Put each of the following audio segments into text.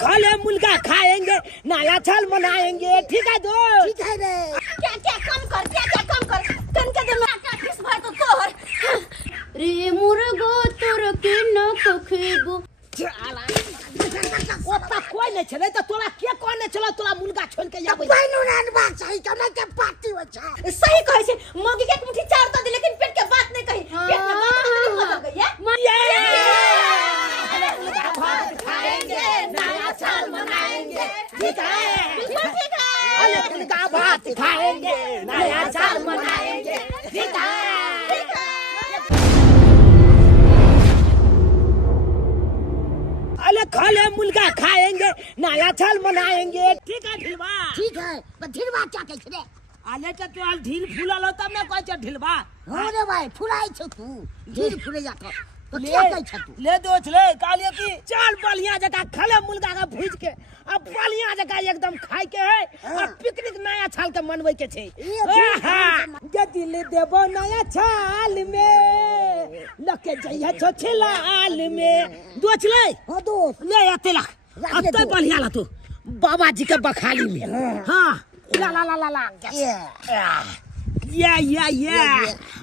खा ले मुर्गा खाएंगे, नया साल मनाएंगे। ठीक है दोस्त? ठीक है रे। क्या क्या काम कर, क्या क्या काम कर, कन के दिन क्या किस भाई तो तोहर रे मुर्गो तोर के न कखेगो। ओता कोई नहीं चले तो तोरा के कोई नहीं चला, तोरा मुर्गा छोड़ के जाबे। बहनों ने बात सही कहना के पार्टी हो छा। सही कहे छे, मौगी के मुट्ठी चार तो दे लेकिन पेट के बात नहीं कही। पेट में बात नहीं हो गई है। मुर्गा भात खाएंगे, नया साल मनाएंगे। ठीक है? बिल्कुल ठीक है। अरे मुर्गा भात खाएंगे, नया साल मनाएंगे। ठीक है? अरे खा ले मुर्गा खाएंगे, नया साल मनाएंगे। ठीक है ढिलवा? ठीक है, पर ढिलवा क्या कहछ रे? आले तो तू ढील फूलल तब ना कहछ ढिलवा। हां रे भाई, फुलाई छ तू। ढील फुले जात। तो ले क्या कहछ तू? ले दोस्त ले कालियो की चाल बलिया जका खले मुर्गा का भूज के अब बलिया जका एकदम खाए के है और पिकनिक नया साल के मनवे के छे। जे दिल देबो नया साल में लके जइया छो छिलाल में। दोस्त ले हां दोस्त, ले आते ला अत्ते बलिया ला तू बाबा जी के बखाली में। हां ला ला ला ला ला या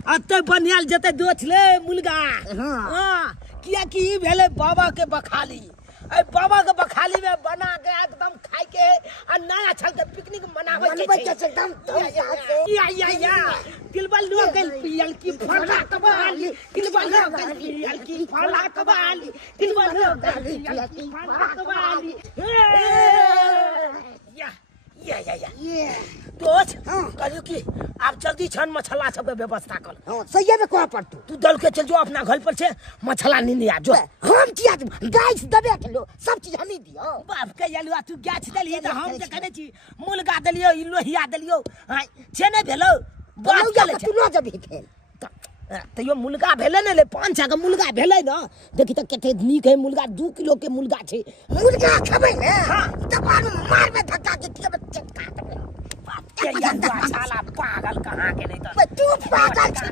अत्ते बनियाल जते दोस्त ले मुर्गा। हां किया कि ई भेले बाबा के बखाली। ए बाबा के बखाली में बना के एकदम खाए के और नया साल के पिकनिक मनावे के छे। एकदम या दिलवा लोग गल पियल की फला कबाली, दिलवा लोग गल पियल की फला कबाली, दिलवा लोग गल पियल की फला कबाली। या दोस्त कहलियो कि आप जल्दी छन मछला सब के व्यवस्था कर। हां सही में कह पर तू दल के चल जो अपना घर पर से मछला नहीं आ जो। हम किया गाइस दबे के लो, सब चीज हम ही दियो। बाप के यालुआ तू गाछ दलिए त हम त कने छी मुर्गा दलियो ई लोहिया दलियो। हां छे नै भेलो बात के ले तू लो जब ही खेल त यो मुर्गा भेले ने ले 5-6 के मुर्गा भेले न। देखि त कते नीक है मुर्गा, 2 किलो के मुर्गा छे। मुर्गा खबे ने तब मार में धक्का के बच्चे काट दे। के यालुआ साला पागल कहां के नहीं त तू पागल छी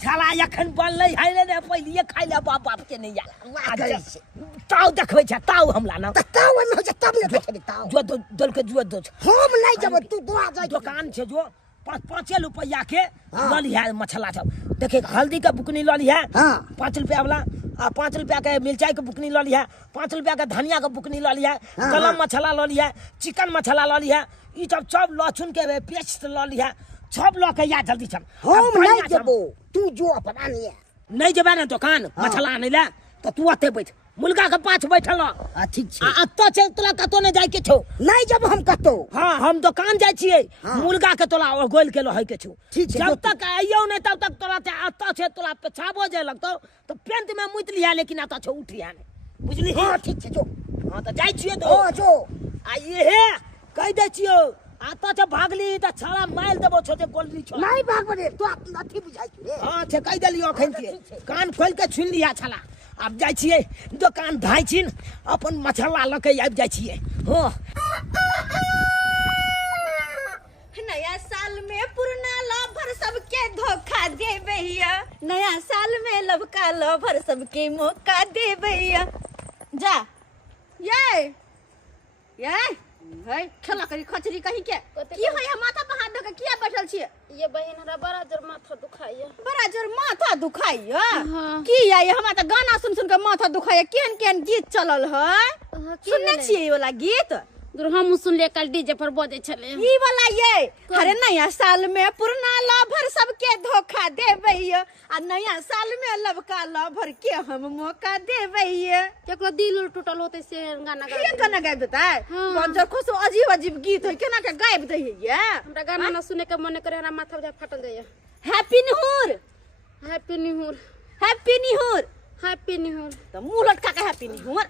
छला यखन बनले है ने पहिले खाइ ले बाप बाप के नहीं या। से ताऊ देखबै छ ताऊ हमला न ताऊ में हो तब ले बैठे ताऊ जो दल के जुआ दो हम नहीं जब तू दुआ जाए दुकान छे जो 5 रुपया के लली है मछला सब। देखे हल्दी का बुकनी लली है 5 रुपया वाला, 5 रुपया के मिर्चाई के बुकनी लली है, 5 रुपया के धनिया के बुकनी लली है, गलम मछला लली है, चिकन मछला लली है, ई सब लहसुन के पेस्ट लली है, सब ल के या जल्दी चल। हम नहीं जबो, तू जो अपना नहीं जेबे ना दुकान मछला नहीं ले तो तू अते बैठ मुर्गा के पाछ बैठल आ ठीक छै। अत्तो छै तोला कतो ने जाय के छौ। नहीं जब हम कतो हां हम दुकान जाय छियै मुर्गा के तोला गोल के लहै के छौ। ठीक छै, जब तक आइयो नहीं तब तक तोला अत्तो छै तोला पेछाबो जे लगतो तो पेंट में मुइत लिया लेकिन अत्तो छौ उठिया नहीं बुझली। हां ठीक छै जो। हां तो जाय छियै तो हां जो आ ये हे कह दे छियो आता छ भागली त छाला माइल देबो छो जे गोलरी छो। नहीं भागबे रे तू अथी बुझाइ छी रे। हां छ कह देलियो अखन के कान खोल के सुन लिया छला। अब जाय छियै दुकान धाइ छिन अपन मछला ल के आबि जाय छियै। हां नया साल में पुराना लवर सबके धोखा दे भैया, नया साल में लव का लवर सबके मौका दे भैया। जा ये है खेला करी खचरी कहीं के की होय है माथा पे हाथ दे के किया बैठल छिए? ये बहन हमरा बड़ा जोर माथा दुखाइए। बड़ा जोर माथा दुखाइए? की ये हमरा त गाना सुन सुन के माथा दुखाइए। केन गीत चलल है सुनने छिए? ये वाला गीत हम सुन ले कल डीजे पर बजे चले ई वाला ये। अरे नया साल में पुराना लवर सबके धोखा देबैया आ नया साल में लव का लवर के हम मौका देबैया। केकरो दिल टूटल होते से गाना गा केन गाना गाबि देतै? बंजर खुश अजीब अजीब गीत है केना के गाबि दै है। हमरा गाना ना सुने के मन करे, हमरा माथा बुझा फाटल जाय। Happy new year, happy new year, happy new year, happy new year. त मुंह लटका के हैप्पी न्यू ईयर।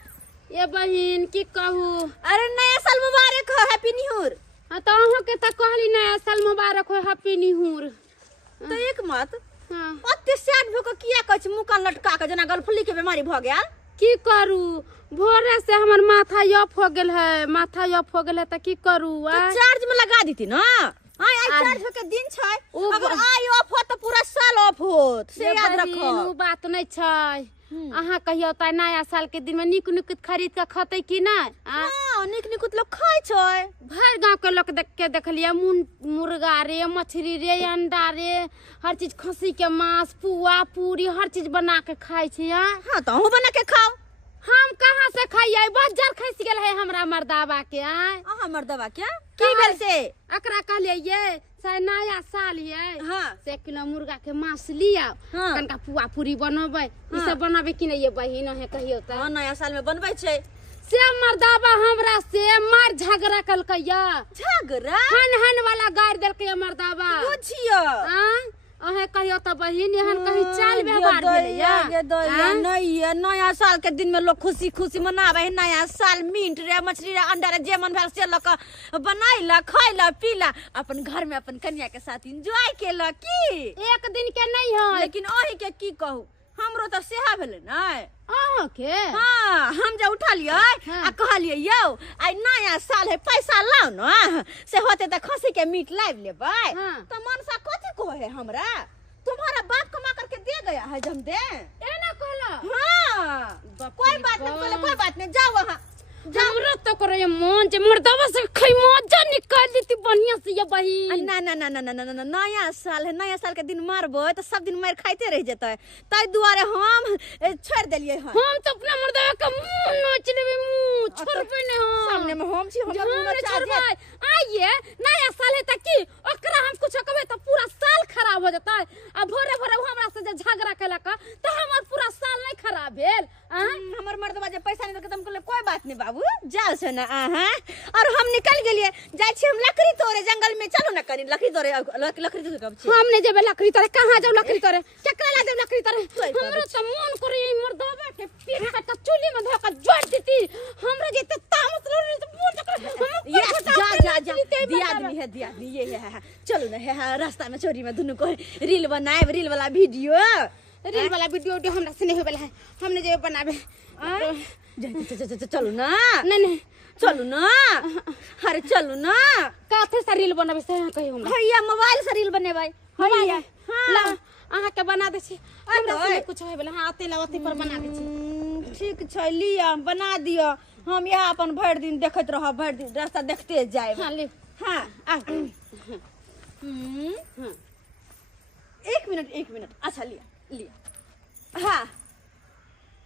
ये बहन की कहू, अरे नया साल मुबारक हो, हैप्पी न्यू ईयर। हां तो अहो के त कहली नया साल मुबारक हो, हैप्पी न्यू ईयर। तो एक मत हां ओते सैड भ के किया कहै छी मुंह कान लटका के जना गलफली के बीमारी भ गेल? की करू भोरे से हमर माथा यप हो गेल है, माथा यप हो गेल है त की करू? तो चार्ज में लगा दीती ना। आई चार्ज के दिन छै ओ अगर आई ऑफ हो त पूरा साल ऑफ होत से याद रखो उ बात नहीं छै। अहाँ कहियो त नया साल के दिन में निक निक खरीद के खतै कि नहीं? हां निक निक लोग खाय छै। भर गांव के लोग देख के देखलिए मुर्गा रे, मछली रे, अंडा रे, हर चीज, खसी के मांस, पुआ पूरी हर चीज बना के खाय छै। हां त हम बना के खाओ। हम कहाँ से खाइए? बाजार खस गेल है हमरा मर्दावा के। अहाँ मर्दवा क्या की भेल से? एकरा कहलिए ये से नया साल है, हाँ। से 1 किलो मुर्गा के मांस लिया, हाँ। कनका पुआ पूरी बनबै। ई सब बनाबे कि नहीं ये बहिन है कहियो त? हां नया साल में बनबै छै। से मर्दावा हमरा से मार झगड़ा कलकैया। झगड़ा हन वाला गाड़ देलकै मर्दावा। बुझियो अहे कहियो त बहिन एहन कहीं चाल व्यवहार भेलैया? नहीं है नया साल के दिन में लोग खुशी खुशी मनावे है। नया साल मीट रे, मछली रे, अंडा रे, जे मन भेल से लक बनाइला, खाइला, पीला, अपन घर में अपन कन्या के साथ एंजॉय केला। की एक दिन के नहीं है लेकिन ओही के की कहू, हमरो तो सेहा भेले नै। अहाँ के हाँ हम जे उठलिए आ कहलिए यौ आई नया साल है पैसा लाओ न, से होते त खसी के मीट लाइव लेबै। तो मनसा कथि कहे हमरा, तुम्हारा बाप कमा करके दे गया है जम दे एना कहला। हाँ कोई बात नहीं, बोले कोई बात नहीं, जाओ वहाँ हमरा तो करे मन जे मर्दवा से खै मजा निकाल देती बढ़िया से ये बहिन। ना ना ना ना ना ना ना नया साल है, नया साल के दिन मारबो तो सब दिन मार खाइते रह जतै। ताई दुआरे हम छोड़ देलिए हन। हम तो अपना मर्दवा का मुंह नोच लेबे, मुंह छोड़बे ने हम। सामने में हम छी, हमरा मुंह नोच छोड़बै। आइए नया साल है त की ओकरा हम कुछ कहबै त पूरा साल खराब हो जतै। आ भोरे भोरे हमरा से जे झगड़ा केलक त हमर पूरा साल नहीं खराब भेल। हमर मर्दवा जे पैसा नहीं देलकै त हम कहले कोई बात नहीं बाबू जाओ से ना। और हम निकल गेलिए, जाय छी हम लकड़ी तोड़े जंगल में। चलो ना कनी लकड़ी तोड़े, लकड़ी तोड़े कब छी हम नहीं जेबे लकड़ी तोड़े। कहां जाऊ लकड़ी तोड़े? केकरा ला देब लकड़ी तोड़े? हमरा त मन करे मर्दवा के पीठ पे चूल्ही में धोका जोड़ देती। हमरा जे त तामस रहे त बोल जकर ये जा जा जा दिया आदमी है, दिया आदमी ये है। चलो ना है रास्ता में चोरी में दुनु को रील बनाए, रील वाला वीडियो, रील वाला वीडियो हमरा से नहीं होबेला है। हमने जे बनाबे चलो ना। नहीं नहीं चलो ना, अरे चलो ना। काथे से रील बनाबे से कहियो हमरा? भैया मोबाइल से रील बनेबै। भैया हाँ ला अहाँ के बना दे छी। हमरा से कुछ होबेला। हां अते लावती पर बना दे छी। ठीक छै लिया बना दियो। हम यहाँ अपन भर दिन देखत रह, भर दिन रास्ता देखते जाए। हां ले। हाँ आ 1 मिनट अच्छा लिया हाँ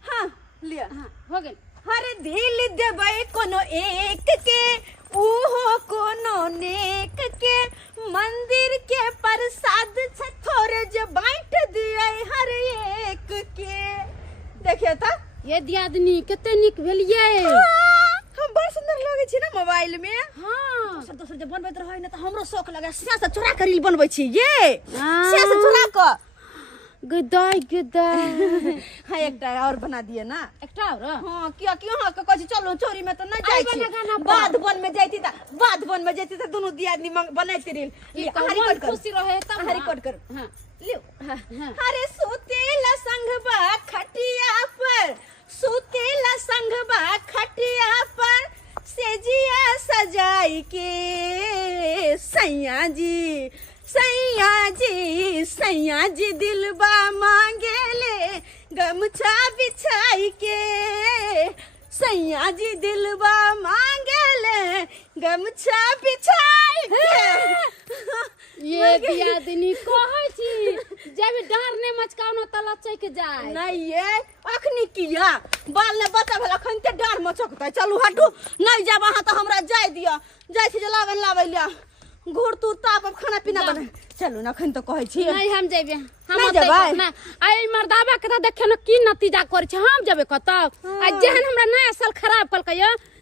हाँ लिया। हां हो गेल। हर दिल देबै कोनो एक के, ओहो कोनो नेक के, मंदिर के प्रसाद छ थोड़े जे बांट दिए हर एक के। देखिए त ये दियादनी कते निक भेलिए। हम बड़ सुंदर लगे छी ना मोबाइल में। हां दोसर जे बनबैत रहै न त हमरो शौक लगे, से चोरा के रील बनबै छी ये। से चोरा क गदाई हाँ एकटा और बना दिए ना। एकटा और हाँ क्या क्यों हाँ कह चलो चोरी में तो नहीं जाई छी। बाध वन में जाती था, बाध वन में जाती था दोनों दियादनी बनाते रील। रिकॉर्ड कर, खुशी रहे तब रिकॉर्ड कर। हां लियो अरे सुतेला संगबा खटिया पर, सुतेला संगबा खटिया पर, सेजिया सजाई के सैया जी, सैया जी, सैया जी दिलबा मांगेले गमछा बिछाई के, सैया जी दिलबा मांगेले गमछा बिछाई के। ये दियादनी कहै छी जब डर ने मचकानो त लचक जाए। नहीं ये अखनी किया बाल ने बता भला खनते डर मचकता। चलू हटू नहीं जाब वहां तो हमरा जाय दिया, जाय छी जलावे लावे लिया घोर तूर ताप खाना पीना बने। चलू ना खन तो कहै छी नहीं हम जेबे, हम जेबै ना आई मर्दावा के त देखे न की नतीजा कर छ। हम जेबे कत आ जेहन हमरा नया साल खराब कलकै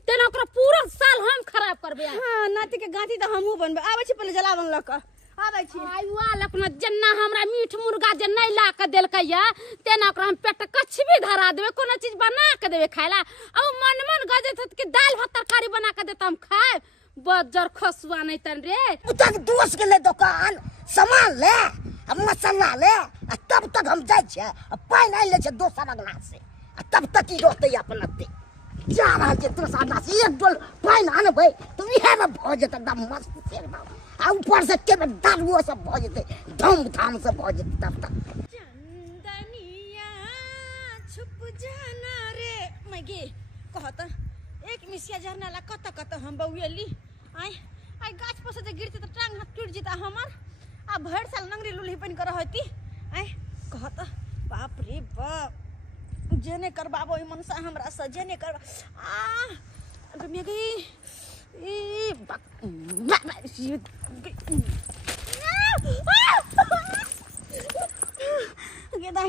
तेन ओकरा पूरा साल हम खराब करबे। हां नाती के गांठी त हमहू बनबे। आबै छी पहले जलावन लक आबै छी। आई वाल अपना जन्ना हमरा मीठ मुर्गा जे नहीं ला के देलकै तेना ओकरा हम पेट कछबी धरा देबे, कोनो चीज बना के देबे खाइला। आ मन गजे के दाल भात तरकारी बना के देता हम खाए। बजर खसुआ नहीं तन रे तक दोस्त के ले दुकान सामान ले अब मसाला ले तब तक हम जाय छे पाई नहीं ले छे दोसर अगला से तब तक ही रहते अपन अते जा रहा छे दोसर अगला से एक डोल पाई ना ने भाई तो इहे में भ जत एकदम मस्त से एकदम आ ऊपर से के दारुओ सब भ जेते धूमधाम से भ जेते तब तक चंदनिया छुप जाना रे मगे कहत एक मिसिया झरनाला कत हम बउएली आई गाछ पर से गिरते तो टांग हाथ टूट जेता हमर आ भर साल नंगरी लुली बन कर रहती आई कहत बाप रे बाप जेने करबाबो ई मनसा हमरा से जेने कर आ मेगी ई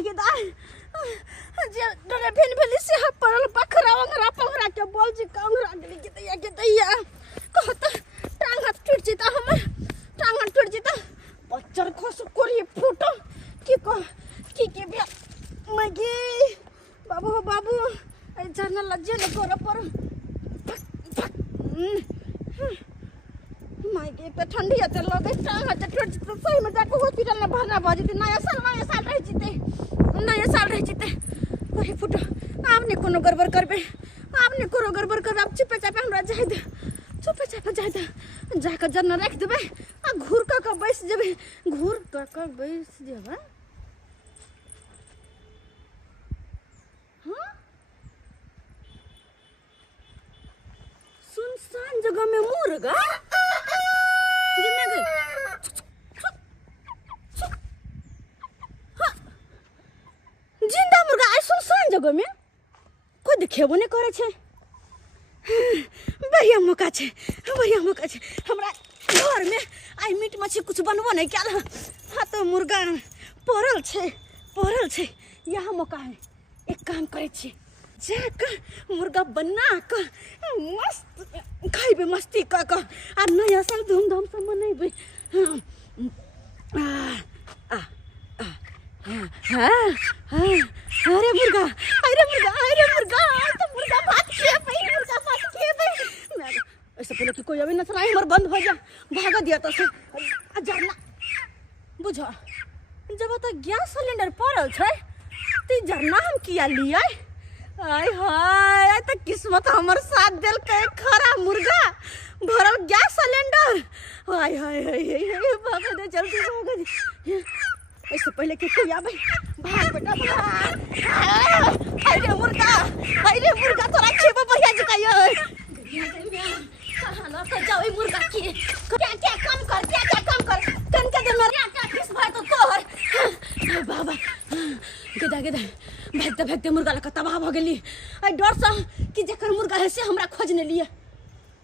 गेदा जे डरे फेन भेली से परल बखरा वंगरा पखरा के बोल जी कांगरा गेली गेदैया कहत टांग हाथ टूट जेता हमर टांग हाथ टूट जेता बच्चर खस कोरी फुटो की बे मगे बाबू ए जरना लज्जे न कर पर माइके पे ठंडी आते लगे टांग हाथ टूट जेता सही में जाके हॉस्पिटल में भरना भ जेते नया साल रह जेते ओही फुटो आपने कोनो गड़बड़ करबे आप चुपे चापे हमरा जाय दे चुपे चापे जाय दे जाके जरना रख देबे आ घूर का बैस जेबे हाँ सुनसान जगह में मुर्गा जिंदा मुर्गा आई सुनसान जगह में कोई देखेबो नहीं करे छे बढ़िया मौका छे हमरा घर में आई मीट मछली कुछ बनबो नहीं क्या हाँ तो मुर्गा पड़ल छे यहाँ मौका है एक काम करे छे जाकर मुर्गा बना कर मस्त खाइबे मस्ती कर आ नया साल धूमधाम से मनेबे अरे मुर्गा तो मुर्गा भात खेबे ऐसे पहले कि कोई अभी न चला हमर बंद हो जा भागा दिया तो से जाना बुझो जब तो गैस सिलेंडर पड़ल छे तो जरना हम किया लिया आय हाय तो किस्मत हमर साथ देल के खरा मुर्गा भरल गैस सिलेंडर आय हाय भागा दे जल्दी भागा दे ऐसे पहले कि कोई आवे भाग बेटा अरे मुर्गा तोरा खेबो बढ़िया जकाय कहां के जाओ मुर्गा की क्या काम कर तन के दिन मरिया क्या किस भाई तो तोहर बाबा गेदा भागते मुर्गा लका तबाह भ गेली आई डर सा कि जेकर मुर्गा है से हमरा खोजने लिए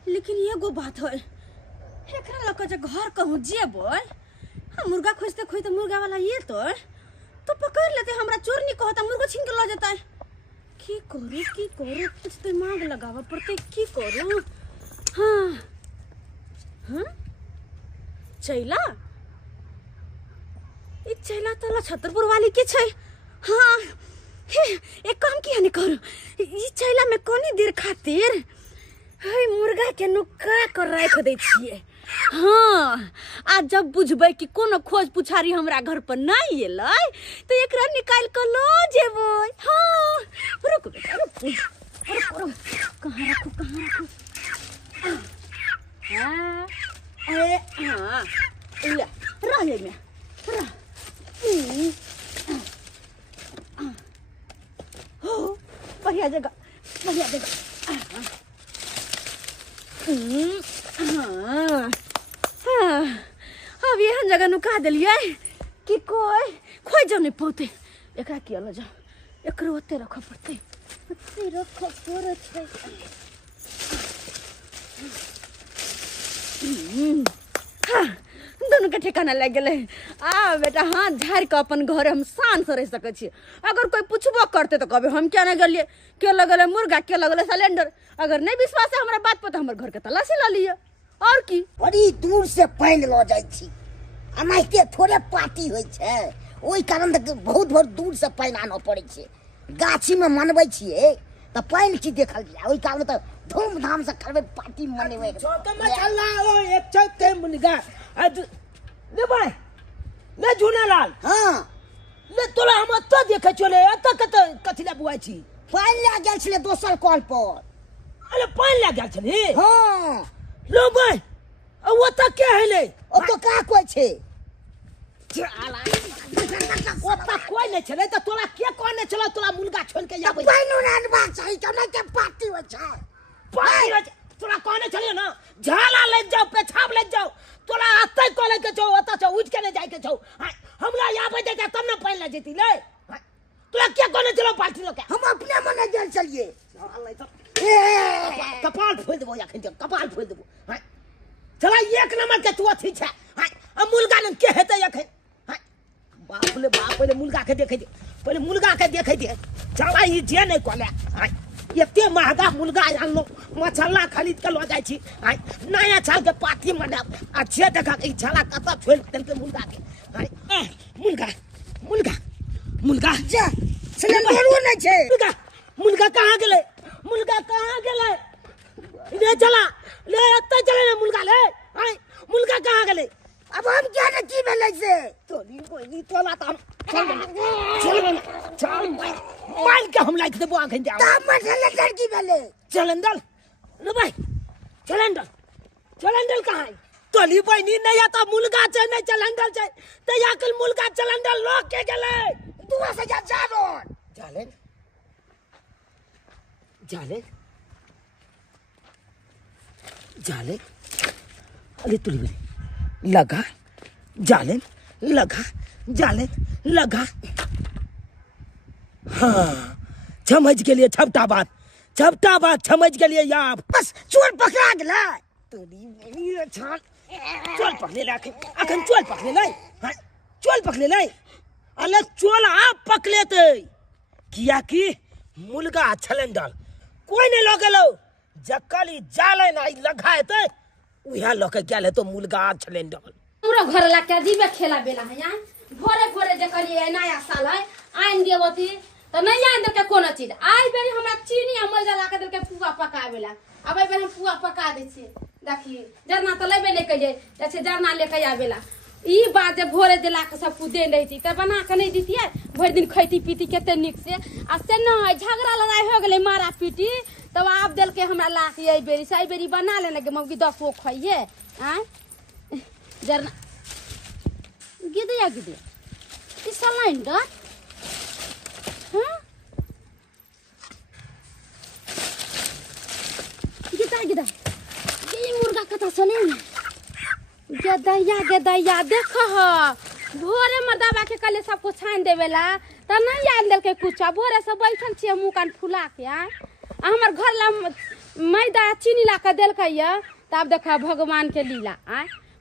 लेकिन एगो बात है एकरा लका जे घर कहूं जेबो हम मुर्गा खोजते मुर्गा वाला ये तो पकड़ लेते हमरा चोर नहीं कहता मुर्गा छीन के ले जाता है की करू कुछ दिमाग लगावा पड़ते की करू हाँ चैला ई चैला तला छतरपुर वाली के छै हाँ एक काम किया नहीं करू ई चैला में कोनी देर खातिर हई मुर्गा के नुक्का कर रख दे छिए हाँ आज जब बुझबै कि कोनो खोज पुछारी हमरा घर पर नहीं एलै तो एकरा निकाल के लो जेबो हाँ रुक बेटा रुक कहाँ रखू हाँ ले रह में हो बढ़िया जगह अब यहाँ जगह नुका दिलिए कि कोई खोज नहीं पौते एकरा किया लो जा एकरो ओते रख पड़ते दोनों के ठिकाना लग गए आ बेटा हाथ झाड़ के अपन घर हम शान से रह सके छी अगर कोई पूछबो करते तो कहबे हम क्या नहीं गलिए के लगल मुर्गा के लगल सिलेंडर अगर नहीं विश्वास है हमरा बात पर तो हमर घर के तलाशी ला लिए और की बड़ी दूर से पानी लो जाय छी अनाइते थोड़े पार्टी होय छै ओई कारण बहुत दूर से पानी आनो पड़े छै गाछी में मनबै छिए तो पानी की देखल जाय ओई कारण तो धूमधाम से करबे पार्टी मनेबै चौका चला ओ एक चौके मुर्गा ले भाई ले झूलालाल हां ले तोला हम तो देखे चले अत कथिला बुआई छी पानी ला गेल छले दोसर कॉल पर अरे पानी ला गेल छली हां लो भाई वो तो के हेले ओ तो का कोई छे वो तो कोई नहीं चले तो तोरा के कोने चलो तोरा मुर्गा छोड़ के जाबे पानी रानबाक चाहिए केना के पार्टी हो छै तोरा कोने चलियो ना झाला ले जाओ पेछाब ले जाओ तोरा अतै कोले के छौ ओता छौ उठ के ने जाय के छौ हमरा आबे दे तब ना पानी ले जेती ले तोरा के कोने चलो पार्टी लोग हम अपने मने गेल चलिए कपाल फोड़ देबो या कपाल फोड़ देबो चला एक नंबर के तू अथी छै अब मुर्गा न के हेतै अखन बाप रे बाप पहले मुर्गा के देखे दे पहले मुर्गा के देखे दे चला ई जे नहीं कोले एते महंगा मुर्गा आनलो मछला खरीद के लो जाय छी नया साल के पार्टी मनाब आ जे देखा ई छला कत छोड़ देल के मुर्गा के मुर्गा मुर्गा मुर्गा जा सिलेंडरो नहीं छे मुर्गा कहां गेले ले चला ले अत्ता चले ना मुर्गा ले मुर्गा कहां गेले अब हम क्या न की भेलै से तो नी कोई नी तोला त हम चल मार के हम लाइक देबो आखन जा त मछले लड़की भेलै सिलेंडर रे भाई सिलेंडर कहां है तोली बहनी नहीं आता मुर्गा छै नहीं सिलेंडर छै त याकल मुर्गा सिलेंडर लोग के गेले दुआ से जा जाबोन जाले अरे तुली बनी लगा जाले लगा हाँ समझ के लिए छपटा बात समझ के लिए यार बस चोर पकड़ा गेलै तोली बनी छाल चोल पकड़े लाके अखन चोल पकड़े लै अले चोल आप पकड़ेते किया कि मुर्गा सिलेंडर कोई नहीं लो गेलो जकली जाले ना लगा हेते उहा लोके गेल तो मुर्गा सिलेंडर हमरा घर ला के जीवे खेला बेला है यहाँ भोरे जे कलिए नया साल है आइन देवती तो नहीं आइन दे के कोनो चीज आई बेरी हमरा चीनी आ मजा ला के दे के पुआ पकावेला अब आई बेरी हम पुआ पका दे छी देखिए जरना तो लेबे नहीं कइले जैसे जरना लेके आवेला ई बात जे भोरे जे ला के सब कुछ दे रही त बना के नहीं दीतिए भर दिन खैती पीती केते निक से आ से न झगड़ा लड़ाई हो गेले मारा पीटी तब आप देल के हमरा ला के आई बेरी बना लेने के मौगी 10 वो खाइए आ जरना गिदे ई सिलेंडर हां गिदा ये मुर्गा कथा चले ना गदैया देख भोरे में दबा के कल सब कुछ छान देवेला त नहीं आन देल के कुछ भोरे से बैठल छी मुंह कान फुला के हमर घर ला मैदा चीनी ला के देल के तब देखा भगवान के लीला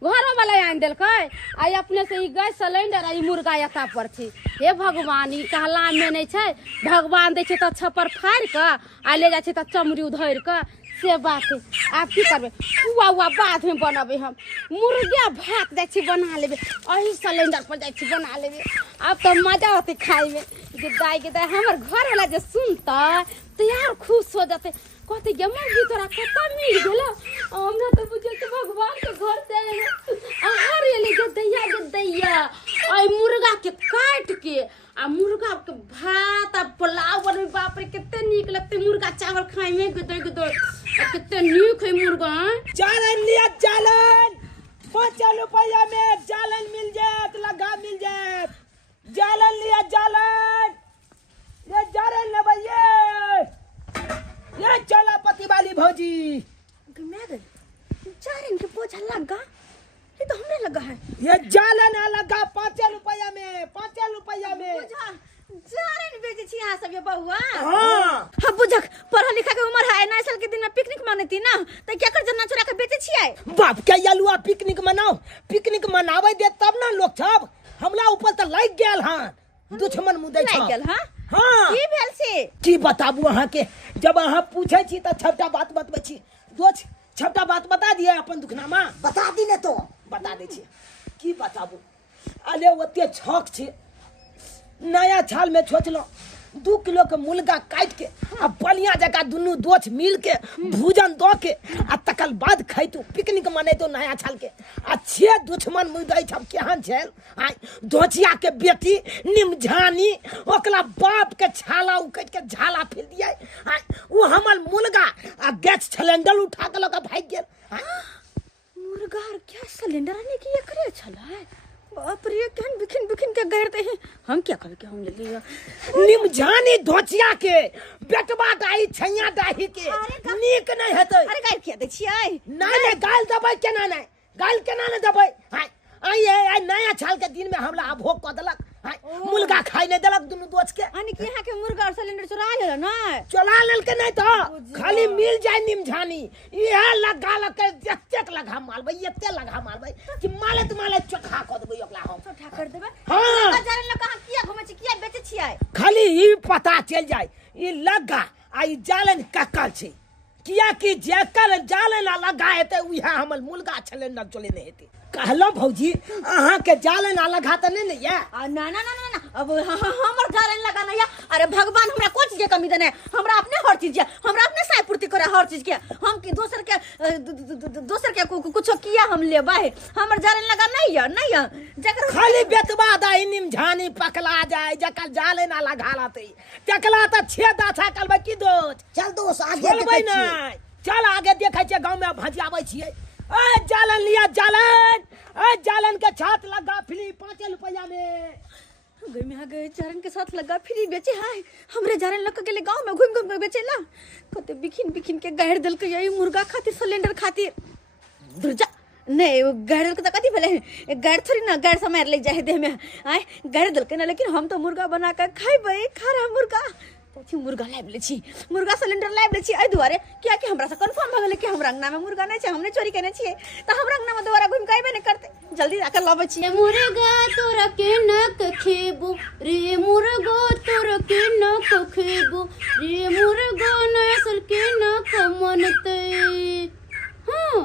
घरों वाला आन देल के आई अपने से ई गैस सिलेंडर आई मुर्गा यता पर छी हे भगवान ई कहला में नहीं छै भगवान दे छै त छपर फाड़ के आ ले जा छै त चमड़ी उधर के से बात है आप की करबे पुआ बाद में बनाबे हम मुर्गा भात जाय छी बना लेबे अही सिलेंडर पर जाय छी बना लेबे अब तो मजा होते खाए में गदाई हमर घर वाला जे सुनता तो यार खुश हो जाते कहते गमन भी तोरा कत मिल गेलो हमरा तो बुझे के भगवान के घर से आहार ले गदैया आई मुर्गा के काट के आ मुर्गा के भात आ पुलाव बनबे बाप रे कितने नीक लगते मुर्गा चावल खाए में गदर कितने नीक है मुर्गा चालन लिया चालन 5 रुपया में चालन मिल जात लगा मिल जात चालन लिया चालन ये चालन ले भैया ये चला पति वाली भौजी मैं चालन के पोछा लगा ये तो हमने लगा है ये चालन लगा 5 रुपया में जारन बेचे छी यहाँ सब ये बउआ हां हाँ बुझक पढ़ा लिखा के उम्र है नया साल के दिन में पिकनिक मानती ना तो क्या कर जना चुरा के बेचे छी बाप क्या यालुआ पिकनिक मनावे दे तब ना लोग सब हमला ऊपर त लाग गेल हां दुश्मन मुदे छ लाग गेल हां हां की भेल से की बताबू अहाँ के जब अहाँ पूछे छी त छपटा बात बतबै छी दोछ छपटा बात बता दिए अपन दुखनामा बता दी ने तो बता दे छी की बताबू अले ओते छक छी नया छाल में सोचलो 2 किलो के मुर्गा काट के आ बलिया जगह दुनू दोछ मिल के भोजन दो के आ तकल बाद खैतू पिकनिक मनेतो नया छाल के आ 6 दुश्मन मुदई छब केहन छल आ दोछिया के बेटी निमझानी ओकला बाप के छाला उकट के झाला फेर दिए आ वो हमर मुर्गा आ गैस सिलेंडर उठा के लगा भाग गेल मुर्गा और क्या सिलेंडर आने की ये करे छला है बाप रे केहन बिखिन बिखिन के गहरते हैं हम क्या करे के हम ले लिया निमझानी धोचिया के बेटवा दाई छैया दाही के नीक नहीं हेतै। अरे गाय किया दे छियै नहीं गाल दबै केना नहीं गाल केना नहीं दबै। हाय आई नया साल के दिन में हमरा भोग क देलक हाय मुर्गा खाई नहीं देलक दुनु दोस्त के आने की यहाँ के मुर्गा और सिलेंडर चुरा ले ना चला लेल के नहीं तो खाली मिल जाए निमझानी यह लगा लग एतेक लगा मारबै एते लगा मारबै कि माले चोखा क देबै ओकला हम चोखा कर देबे। हां बाजार में कहां किया घुमै छी किया बेचे छियै खाली ई पता चल जाए ई लगा आ ई जालन कक्कल छै किया कि जेकर जालन लगा हेतै उहा हमर मुर्गा सिलेंडर चले नहीं हेतै। कहलो भौजी अहाँ के जालन लगा त नहीं ये ना ना ना ना अब हमर जालन लगा नहीं अरे भगवान हमरा कोन चीज के कमी देने हमरा अपने हर चीज के हमरा अपने साय पूर्ति करे हर चीज के हम की दोसर के कुछ किया हम लेबै हमर जालन लगा नहीं है जकर खाली बेतबा दाई निमझानी पकला जाए जकर जालन लगा लाते तकला त छे दाछा करबै की दोस्त चल दोस्त आगे चलबै देखै छियै। नहीं चल आगे देखै छियै गांव में भजियाबै छियै ए जालन लिया जालन के छात लगा फ्री 5 रुपया में गई में आ गए जारन के साथ लगा फ्री बेचे हाय हमरे जारन लग के गांव में घूम के बेचेला कते बिखिन बिखिन के गहर दल के यही मुर्गा खातिर सिलेंडर खातिर दुर्जा नहीं वो गहर के कथी भेले गहर थोड़ी ना गहर से मार ले जाए देह में आय गहर दल के ना लेकिन हम तो मुर्गा बना के खाइबै खरा मुर्गा तो मुर्गा लाइब ले छी मुर्गा सिलेंडर लाइब ले छी एहि दुआरे किया कि हमरा से कंफर्म भ गेलै कि हमरा अंगना में मुर्गा नहीं छै हमने चोरी केने छियै त हमरा अंगना में दोबारा घुम के आइबे नहीं करते जल्दी आकर लाबै छी मुर्गा तोरा के नक खेबो रे मुर्गो तोरा के नक खेबो रे मुर्गो नसल के नक मनते। हाँ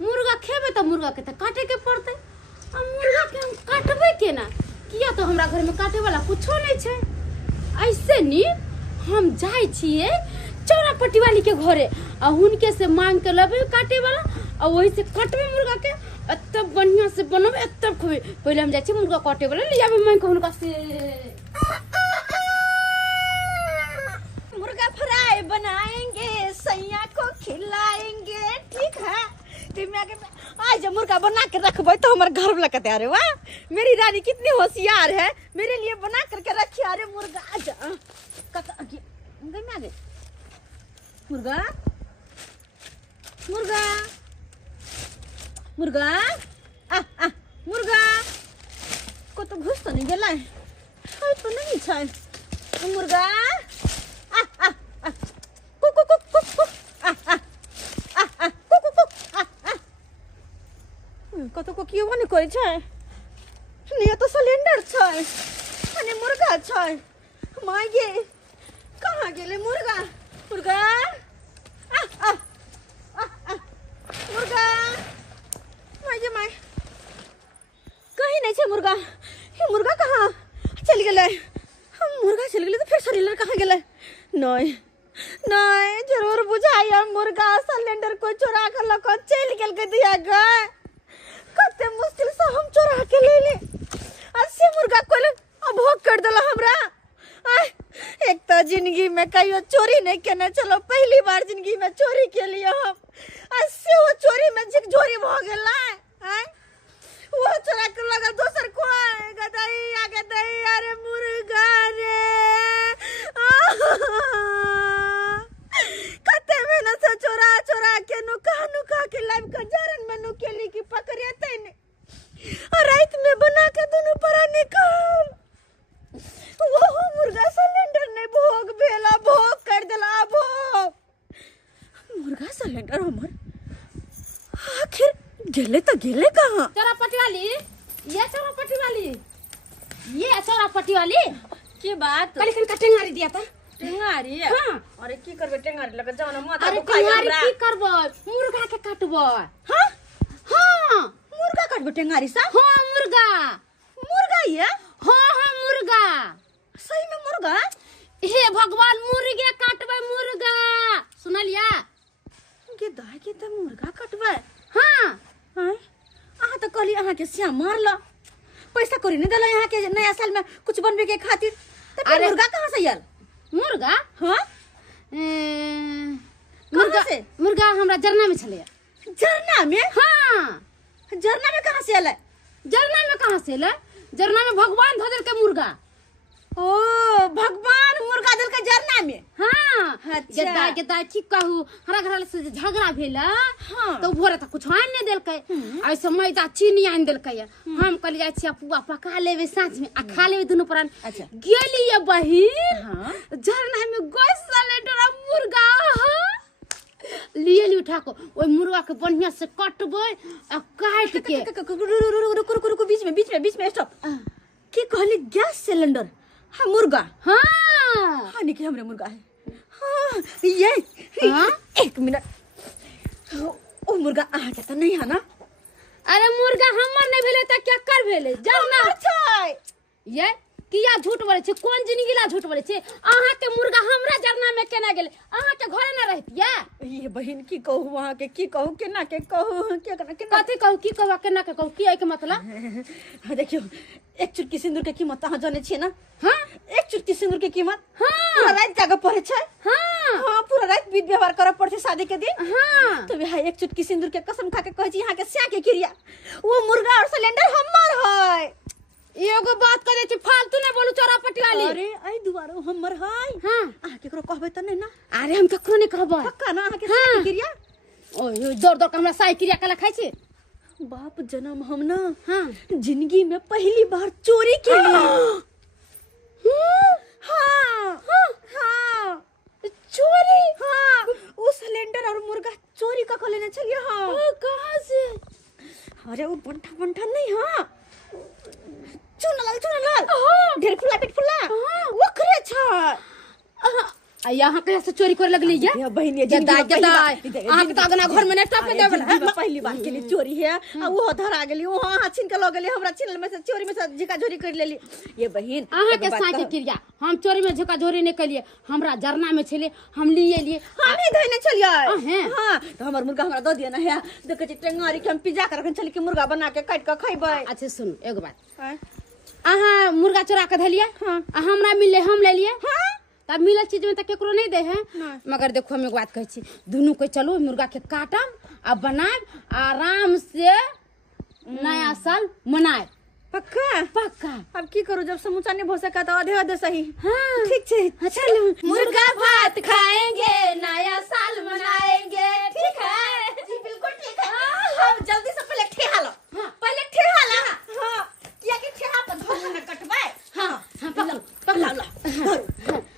मुर्गा खेबे तो मुर्गा के त काटे के पड़ते आ मुर्गा के हम काटबे केना किया तो हमरा घर में काटे वाला कुछो नहीं छै। ऐसे नी हम जाए छिए चौरापट्टी वाली के घरे आ उनके से मांग के लेबे काटे वाला आ वही से काटबे मुर्गा के एत बढ़िया से बनबे एत खबे पहले हम जाए छी मुर्गा काटे वाला ले आबे मांग के हुनका से मुर्गा फ्राई बनाएंगे सैया को खिलाएंगे ठीक है आज जब मुर्गा बना के रखबे तो हमारे घर वाला कहते अरे वाह मेरी रानी कितनी होशियार है मेरे लिए बना करके रखी अरे मुर्गा आजा गई मुर्गा मुर्गा मुर्गा आ मुर्गा को तो घुस तो नहीं गेला है तो नहीं छै मुर्गा आ कुक कुक कुक कुक कतो को कियो नहीं करे छै नहीं तो सिलेंडर छै अने मुर्गा छै माय गे कहां गेले मुर्गा मुर्गा मुर्गा माय गे माय कहीं नहीं छै मुर्गा ये मुर्गा कहां चल गेले हम मुर्गा चल गेले तो फिर सिलेंडर कहां गेले नहीं नहीं जरूर बुझाइया मुर्गा सिलेंडर को चुरा कर लको चल गेल के दिया गए कते मुश्किल से हम चोरा के ले अस्सी मुर्गा को अभोग कर देला हमरा एक तो जिंदगी में कहियो चोरी नहीं केने चलो पहली बार जिंदगी में चोरी के लिए हम अस्सी वो चोरी में झकझोरी भ गेला वो चोरा के लगा दोसर को गदई आ गदई अरे मुर्गा रे कते मेहनत से चोरा के नुका के लाइव का जारन में नुकेली की पकड़े तैने और रात में बना के दोनों परा निकाल वो मुर्गा सिलेंडर ने भोग भेला भोग कर देला भोग मुर्गा सिलेंडर हमर आखिर गेले तो गेले कहां चौरापट्टी वाली ये चौरापट्टी वाली की बात कल का टेंगारी दिया था टेंगारी हाँ अरे की करबे टेंगारी लगे जाओ ना माथा अरे दुखाई टेंगारी हमरा की करबो मुर्गा के काटबो। हां हाँ मुर्गा काटबे टेंगारी सा हाँ मुर्गा मुर्गा ये हाँ मुर्गा सही में मुर्गा हे भगवान मुर्गे काटबे मुर्गा सुनलिया के दाई के त मुर्गा काटबे हाँ हां आहा तो कहली आहा के सिया मारला पैसा करी नहीं देला यहाँ के नया साल में कुछ बनबे के खातिर तो अरे मुर्गा कहाँ से यार मुर्गा हाँ मुर्गा से? मुर्गा हमरा जरना में छले झरना में हाँ जरना में कहाँ से आला? जरना में कहाँ से ले? जरना में भगवान धो के मुर्गा। ओ भगवान मुर्गा दिल के जरना में। हाँ अच्छा। के दाई ठीक कहू हरा घर से झगड़ा भेला। हाँ। तो भोरे तक कुछ आन नहीं देलकै। ऐसे मैदा चीनी आन देलकै। हम कहली जाय छी पुआ पका लेबे साँझ में आ खा लेबे दुनू प्राण। अच्छा। गेली ये बहिन। हाँ। झरना में गैस सिलेंडर आ मुर्गा लिए उठा को ओइ मुर्गा के बढ़िया से कटबै आ काट के रुको बीच में स्टॉप। की कहली गैस सिलेंडर? हाँ मुर्गा। हाँ हाँ निकले हमरे मुर्गा है। हाँ ये हाँ? एक मिनट। ओ मुर्गा आहा के तो नहीं है ना? अरे मुर्गा हमर नहीं भेले त क्या कर भेले? जरना अच्छा ये किया झूठ बोले छे? कोन जिंदगीला झूठ बोले छे? आहा के मुर्गा हमरा जरना में केना गेले? आहा के घरे न रहतिया? ये बहन की कहू वहाँ के की कहू केना के कहू केना कथी कहू की कहू केना के कहू की है के मतलब? देखियो एक चुटकी सिंदूर के कीमत अहाँ जाने छिए ना? हाँ एक चुटकी सिंदूर के कीमत हाँ पूरा रात जाके पड़े छै। हाँ हाँ पूरा रात विध व्यवहार करे पड़े शादी के दिन। हाँ तो भाई एक चुटकी सिंदूर के कसम खा के कहै छी यहाँ के स्या के क्रिया वो मुर्गा और सिलेंडर हमर है। एगो बात कह दे छी फालतू नहीं बोलू चोरा पटियाली। अरे आई दुआरो हमर है। हाँ अहाँ केकरो कहबै त नहीं ना? अरे हम ककरो नहीं कहबै। पक्का ना अहाँ के हाँ। स्या के क्रिया? ओए जोर जोर के हमरा साई क्रिया कला खाइ छी। बाप जन्म हम ना हाँ जिंदगी में पहली बार चोरी की। हाँ हाँ चोरी? हाँ वो सिलेंडर और मुर्गा चोरी का लेने चलिए। हाँ कहाँ से? अरे वो बंठा नहीं। हाँ चुनलाल हाँ। ढेर फुला पेट फुला हाँ। वो करे छ। आ यहाँ कहीं से चोरी करे लगली ये? ये बहन ये जदाई आहाँ के तागना घर में नेटा पे देबे ना। पहली बार के लिए चोरी है। आ वो धरा गेली वो हाँ छीन के ल गेली हमरा छीन में से चोरी में से झिका झोरी कर लेली। ये बहन आहाँ के साथ क्रिया हम चोरी में झका झोरी नहीं कलिए। हमरा जरना में छले हम लिए हम ही धइने चलिए। हैं। हाँ तो हमर मुर्गा हमरा द दिया ना है देखे छी टेंगारी के हम पिज्जा के रखन चली के मुर्गा बना के काट के खइबै। अच्छा सुन एगो बात हाँ आहाँ मुर्गा चोरा के धलिए। हाँ। आ हमरा मिले हम ले लिए। हाँ तब मिलल चीज में तक केकरो नहीं दे है। नहीं। मगर देखो हम एक बात कहै छी दुनू के चलो मुर्गा के काटम आ बनाएब आराम से नया साल मनाएब। पक्का पक्का। अब की करूं जब समूचा नहीं हो सका तो आधे सही। हाँ ठीक है चलो मुर्गा भात खाएंगे नया साल मनाएंगे। ठीक है जी बिल्कुल ठीक है। अब जल्दी से पहले ठेहा लो। हाँ। पहले ठेहा ला। हाँ किया कि ठेहा पर धोना न कटबै। हाँ हाँ पकड़ो पकड़ो ला।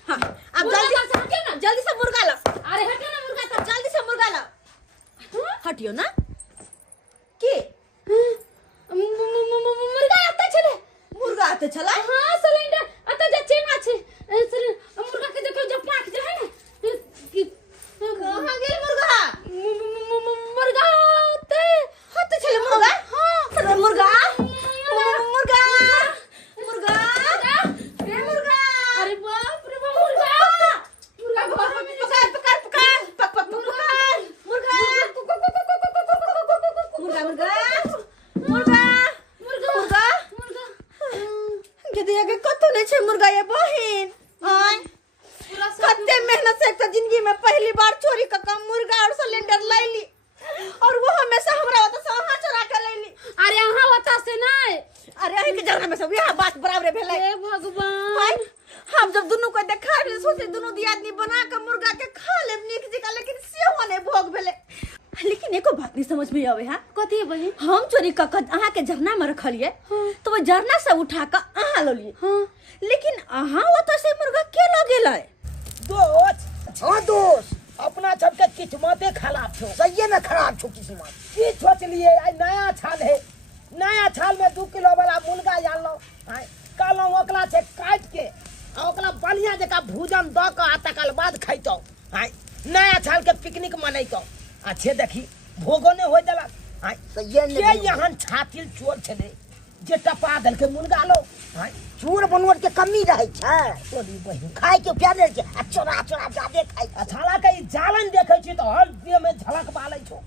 हाँ अब मुर्गा से हटियो ना। जल्दी से मुर्गा लो। अरे हटियो ना मुर्गा तो जल्दी से मुर्गा लो। हटियो ना की मुर्गा आता चले। मुर्गा आते चला। हाँ सिलेंडर आता जच्चे ना छे मुर्गा के देखो जब पाक जे है ना कहाँ गेल मुर्गा? मुर्गा आते होते चले मुर्गा। हाँ मुर्गा मुर्गा मुर्गा मुर्गा। अरे बाप रे बाप मुर्गा मुर्गा घर में पकड़ मुर्गा के कतो नहीं छे मुर्गा ये बहिन। कते मेहनत से एक तो जिंदगी में पहली बार चोरी का काम मुर्गा और सिलेंडर लैली और वो हमेशा हमरा होता से वहां चोरा के लैली। अरे यहाँ होता से नहीं। अरे अही के जगह में सब यह बात बराबर भेलै। हे भगवान हम जब दोनों को देखा रहे सोचे दोनों दियादनी बना के मुर्गा के खा लेब नीक जका लेकिन से होने भोग भेलै। लेकिन एको बात नहीं समझ में आवे। हाँ कथी बहिन? हम चोरी क अहाँ के झरना में रखलिए। हाँ। तो वो झरना से उठा के अहाँ लो लिए। हाँ लेकिन अहाँ ओत से मुर्गा के ल गेलै? दोस्त हाँ दोस्त अपना सबके किस्मते खराब छो। सही में खराब छो किस्मत। की सोच लिए आई नया छाल है नया छाल में 2 किलो वाला मुर्गा आनलो कहलो ओकला से काट के ओकला बढ़िया जका भोजन द के आ तकर बाद खैतो। नया छाल के पिकनिक मनैतो। अच्छे देखी भोगो ने हो देलक। के यहाँ छातिल चोर छले जे टपा देलके मुर्गा लो। चूर बनवट के कमी रहे छै। तोरी बहिन खाए के प्यार रहे छै आ चोरा चोरा जादे खाए छै। छाला के ई जालन देखे छी तो हर देह में झलक बालै छो।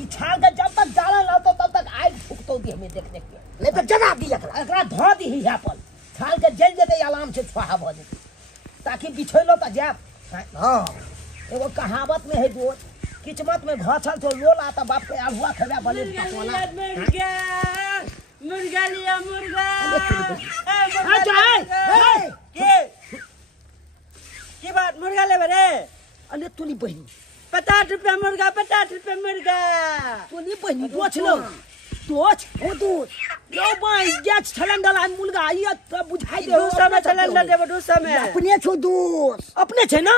ई छाल के जब तक जालन लातो तब तक आग फूकतो देह में देख देख के। नहीं तो जरा दी एकरा धो दी यहाँ पर छाल के जल जेते आराम से छुहा भ जेते ताकि बिछोलो त जाब। हाँ एगो कहावत में है दोस्त किचमत में घासल तो रोल आता बाप के अलुआ खेबे बने पकवाना मुर्गा लिया मुर्गा की बात मुर्गा ले रे अरे तोली बहनी 50 रुपया मुर्गा 50 रुपया मुर्गा तोली बहनी दोच लो दोच ओ दोच लो भाई गैस सिलेंडर आ मुर्गा ये तो बुझाई दे 200 में सिलेंडर देबो 200 में अपने छो दोस्त अपने छे ना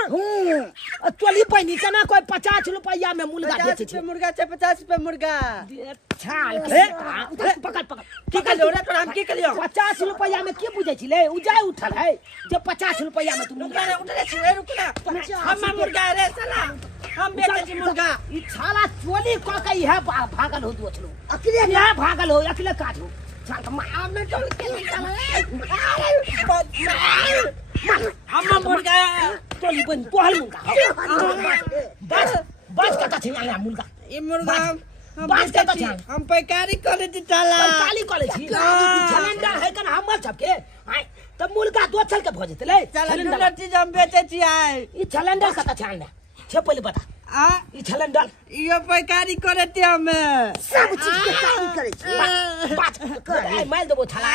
तोली बहनी केना कोई 50 रुपया में मुर्गा बेचे छे मुर्गा छे 50 रुपया मुर्गा छाल के पकड़ पकड़ की कलियो रे तोरा हम की कलियो 50 रुपया में के बुझे छी ले उजाय उठल है जे 50 रुपया में तुम मुर्गा रे उठले छी रे रुकना हम मुर्गा रे साला हम बेचे छी मुर्गा ई छाला चोली क के है भागल हो दोचलो अकेले यहाँ भागल हो अकेले काटो में चल के हम मुर्गा टोली बन तोहल मुर्गा बस बस कता छै यहाँ मुर्गा ई मुर्गा बस कता छै हम पैकारी करे ती ताला काली कॉलेज छी सिलेंडर है कन हमर सबके त मुर्गा दोचल के भ जेते ले सिलेंडर चीज हम बेचे छी आइ ई सिलेंडर कता छै आंदा छे पहले बता आ ई सिलेंडर यो पैकारी करे ती हम सब चीज के काम करे छी बात कर मार देबो छला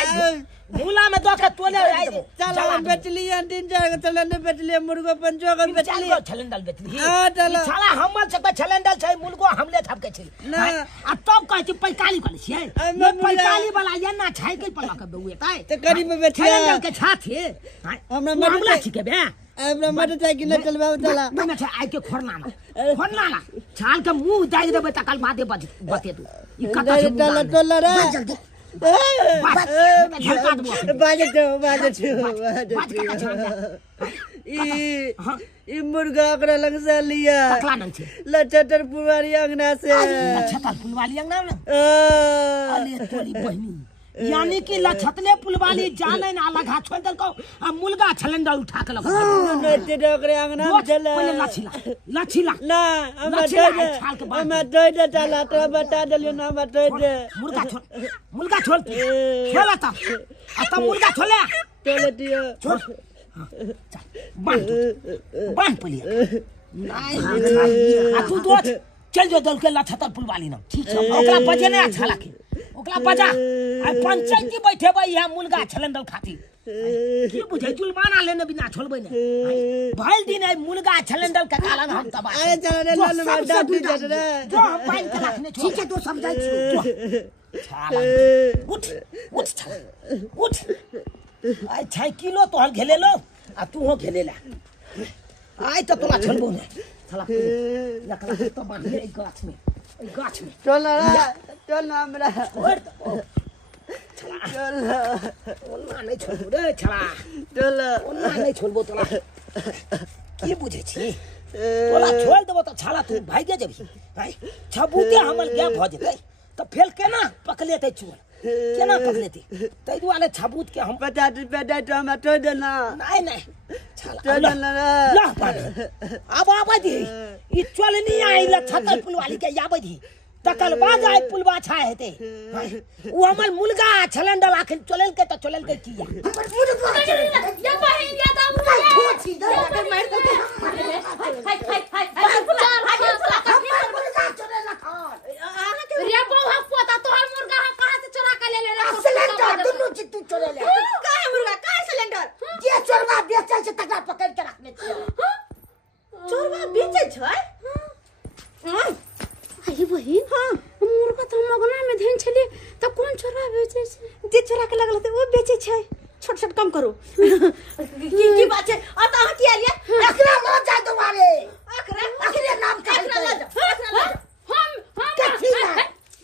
मुला में दो के तोले आई चल हम बेच लिए 3-4 सिलेंडर बेच लिए मुर्गा 5 को बेच लिए सिलेंडर बेच ली हां चल छला हमर सब सिलेंडर छै मुर्गो हमले छपके छै ना आ तब कहै छी पैकाली करै छियै ये पैकाली वाला ये ना साइकिल पर लके बेउए ताई ते गरीब में बेचिया सिलेंडर के छाथे हमरा मामला छी के बे हमरा मोटरसाइकिल चलबाओ चला मैंने छै आइ के खोरना छाल के मुंह दाग देबे त कल बादे बते तू ई कता छै टोला रे जल्दी बाजे ई मुर्गा ओकरा लग से लिया पकला नन छै लचटर पुरवारी अंगना से लछतल पुलवाली अंगना में अले तोली बहनी यानी कि लछतले पुलवाली जाने ना लगा छोड़ दल को आ मुर्गा सिलेंडर उठा के लगा नते ओकरे अंगना में चले पहले लछिला ना हम दे चला तो बता दलियो ना बता दे मुर्गा छोड़ खेला था आ तब मुर्गा छोले चले दियो छोड़ चल बांध पलिए आ तू दोच चल जो दल के लछतल पुलवाली ना ठीक है ओकरा बजे ने अच्छा लागे ओकरा बजा आ पंचायती बैठे बा यहाँ मुर्गा सिलेंडर खाती की बुझे जुलमाना लेने बिना छोड़बे ने भइल दिन है मुर्गा सिलेंडर के कारण हम तबाह अरे चल रे लाल में डाट दी रे जो हम पाइन के रखने ठीक है तो समझाई छी छाला उठ उठ छाला उठ आई 6 किलो तोहर घेले लो आ तू हो घेले ला आई तो तोला छोड़बो ने छाला लकड़ा तो बांध ले गाछ में चल हमरा चल ओना नहीं छोड़बो रे छाला चल ओना नहीं छोड़बो तोला की बुझे छी तोला छोड़ देबो त छाला तू भागे जेबी भाई छबूते हमर गैप भ जेतै त फेल केना पकलेतै चोर केना पकलेतै तै दुआरे छबूत के हम 50 रुपया दे तो हम तो देना नहीं छाला तो देना ला अब आबदी ई चलनी आइला छतल पुलवाली के आबदी तकल बाद आइ पुलवा छा हेते वो हमर मुर्गा सिलेंडर आखिर चलल के किया या बहिन या दाऊ ठोची दे मार दे रे बौहा पोता तोहर मुर्गा हम कहां से चोरा के ले रे सिलेंडर दुनु चीज तू चोरे ले का मुर्गा का सिलेंडर जे चोरवा बेचे छै तकरा पकड़ के रखने छियै चोरवा बेचे छै अरे बहिन मुर्गा तो हम अगना में धेन छली त कोन चोरा बेचे छै जे चोरा के लगल त ओ बेचे छै छोट कम करो की बात छै आ त अहाँ की आलिया एकरा लो जा दुआरे एकरे नाम का एकरा ला जा हम कथी ना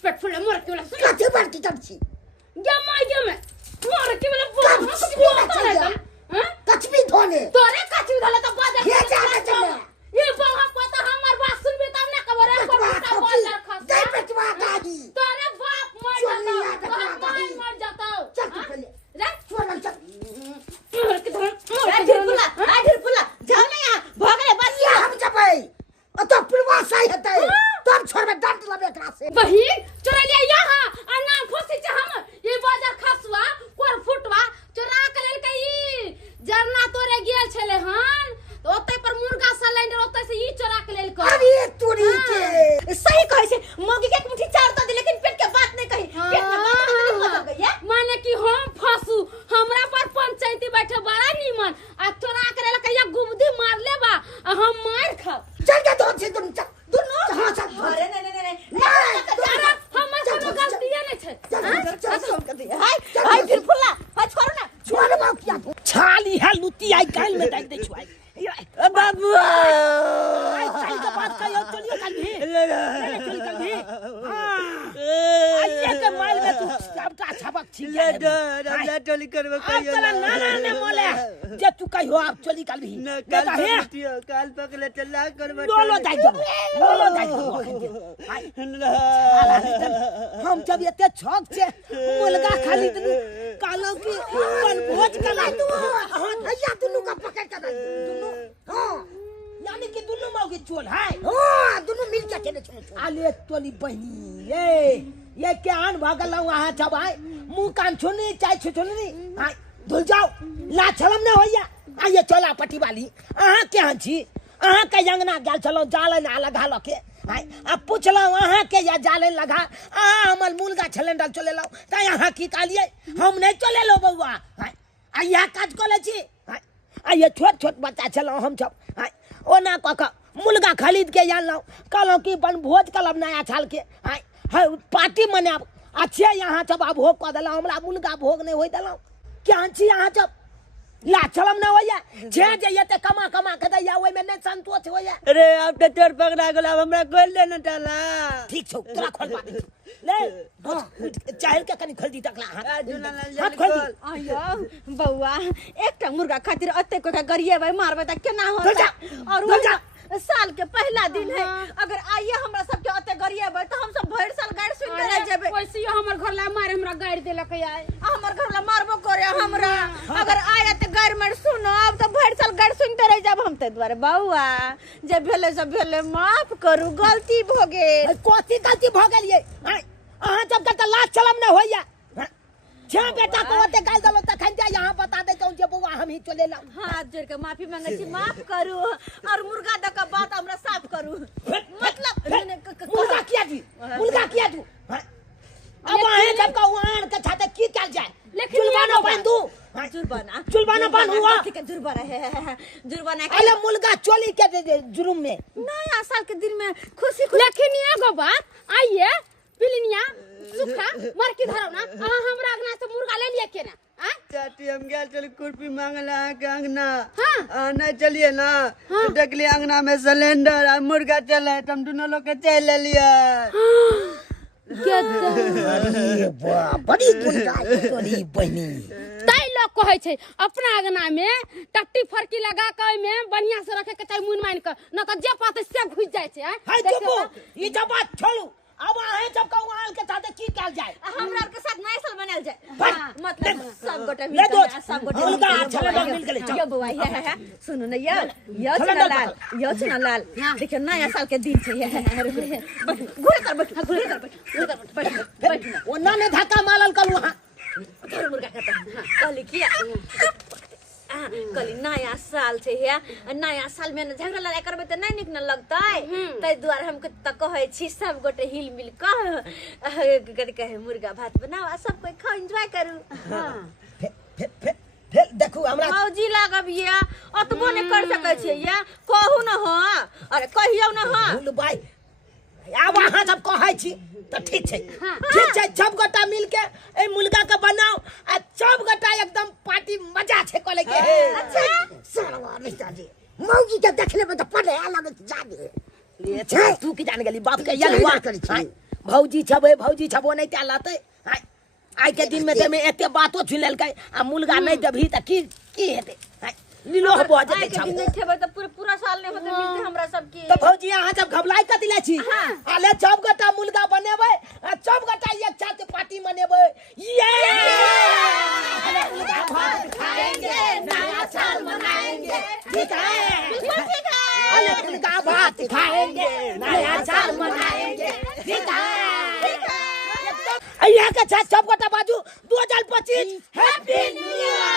पेट फुले मोर के वाला कथी बड़की तमची या मोर के वाला कचबी धोने तोरे कछु धले त बाजा ये जाने चले ये बौहा पोता हमर बात सुनबे तब ना खबर है कोटा बोल रखा दे पेटवा गाड़ी तोरे बाप मर जाता चल तू पहले रे छोड़न चल आधर पुला जाओ ना यहां भगले बस ये हम जबै ओ तो पुलवा सही हेतै तब छोड़बे डांट लबे एकरा से बहिन चोरा ले यहां आ नाम खोसी छ हम ये बाजार खसवा चोली करबे कहियो चला ना ना ना मोले जे तू कहियो आप चोली काल भी ना बेटा काल हे पकड़ियो काल पकड़ले त ला करबे लोलो जाई हम जब एते छक छे मुलगा खाली तनु कालो की बन भोज कला तू भैया दुनू का पकड़ के दुनू हां यानी कि दुनू मौके चोल है हां दुनू मिल के चले चले आले तोली बहनी ये क्या भागल वहां जब आए मुंह कान छुनी चाय छुनी हां धुल जाओ ला छलम ने होया आ ये चला पट्टी वाली अहां केहन छी अहां के अंगना गेल चलो जाले ना लगा ल के अब पूछलो अहां के या जाले लगा हमर मुलगा सिलेंडर चले लो त अहां की कालिए हम नहीं चले लो बउआ आ या काज कोले छी आ ये छोट छोट बच्चा चलो हम सब ओना कक मुलगा खरीद के आनलो कहलो कि बन भोज कलब नया साल के पार्टी मनाब अच्छे यहाँ सब आ भोग कऽ देलहुँ हमरा मुलगा भोग नहीं होई देलहुँ क्या छी अहाँ सब ला चलम न होइया जे जे ते कमा कमा के दैया ओइ में नहीं संतोष होइया अरे अब त तोर पकड़ा गेल अब हमरा खोल दे न टाला ठीक छौ तोरा खोलवा दे ले चाहल के कनी खोल दी तकला हाथ खोल दी आयो बौआ एकटा मुर्गा खातिर अत्ते को गरिएबै मारबै त केना होता और साल के पहला दिन है अगर आइए हमरा सब के अत्ते गरिएबै त हम सब भर साल गाड़ सुन के रह जेबै वैसे हमर घर ला मारे हमरा गाड़ देलक आय हमर घर ला मारबो करे हमरा अगर आए त गाड़ मार सुनब त भर साल गाड़ सुनते रह जाब हम ते द्वारे बौआ जे भेले सब भेले माफ करू गलती भ गेल कोथी गलती भ गेलिए अहाँ जब तक लाज चलम न होइया जे बेटा को ओते गाल दलो तखन जा यहाँ बता दे जे बउआ हम ही चले ला हाथ जोड़ के माफी मांगे छी माफ करू और मुर्गा द के बात हमरा साफ करू मतलब मुर्गा किया दी अब आहे जब का वाण के छाते की चल जाए जुर्माना बांधू जुर्माना बांध हुआ ठीक है जुर्माना अरे मुर्गा चोली के जुर्म में नया साल के दिन में खुशी लेकिन ये गो बात आइए पिलिनिया सुखा मर के धरौ ना हमरा अंगना से मुर्गा ले लिए केना चाची हम गेल चल कुर्पी मांगला के अंगना हाँ। नहीं चलिए ना तो देखली अंगना में सिलेंडर और मुर्गा चले हम दोनों लोग के चल लिए अरे वाह बड़ी बड़ी बहनी तै लोग कहै छै अपना अंगना में टट्टी फरकी लगा के ओइ में बढ़िया से रखे के चाहि मुन मान के न त जे पाते से घुस जाय छै हाय चुप ई जब बात छोड़ू अब आहे जब का वाण के छाते की चल जाए हमरा के साथ नया साल मनाल जाए मतलब सब गोटे ले दो सब गोटे मुर्गा छले मिल गेले यो बौआ ये सुनो न यो चना लाल देखियो नया साल के दिन छै घुरे कर बैठ ओना ने धक्का मारल कल वहां मुर्गा खाता कहली किया कहली नया साल छै है नया साल में झगड़ा लड़ाई करबे त नहीं निक न लगतै तै द्वारे हम त कहै छी सब गोटे हिल मिल क कहे मुर्गा भात बनाओ सब कोई खाओ एंजॉय करू फिर देखू हमरा मौजी लागब ये अतबो ने कर सकै छियै ये कहू न हो अरे कहियौ न हो भूल भाई अब अहाँ जब कहै छी तो ठीक छै सब गोटा मिल के ए मुर्गा के बनाओ आ सब गोटा एकदम पार्टी मजा छै कोले के अच्छा सरवा मिस्टर मौजी के देखले में तो पड़े अलग जादे ले तू की जान गेली बाप के या हुआ करै छी भौजी छबो नहीं ता लाते आइ के दिन में ते में एते बातो छुलेल के आ मुर्गा नहीं देबही त की हेते लीलो हो जते छब नहीं खेबै त पूरा साल नहीं होते मिलते हमरा सब की तो भौजी अहाँ जब घबलाई कतिला छी आले सब गोटा मुर्गा बनेबै आ सब गोटा एक साथ पार्टी मनेबै ये मुर्गा भात खाएंगे नया साल मनाएंगे ठीक है अरे मुर्गा भात खाएंगे नया साल मनाएंगे ठीक है एकदम अइया के साथ सब गोटा बाजू 2025 हैप्पी न्यू ईयर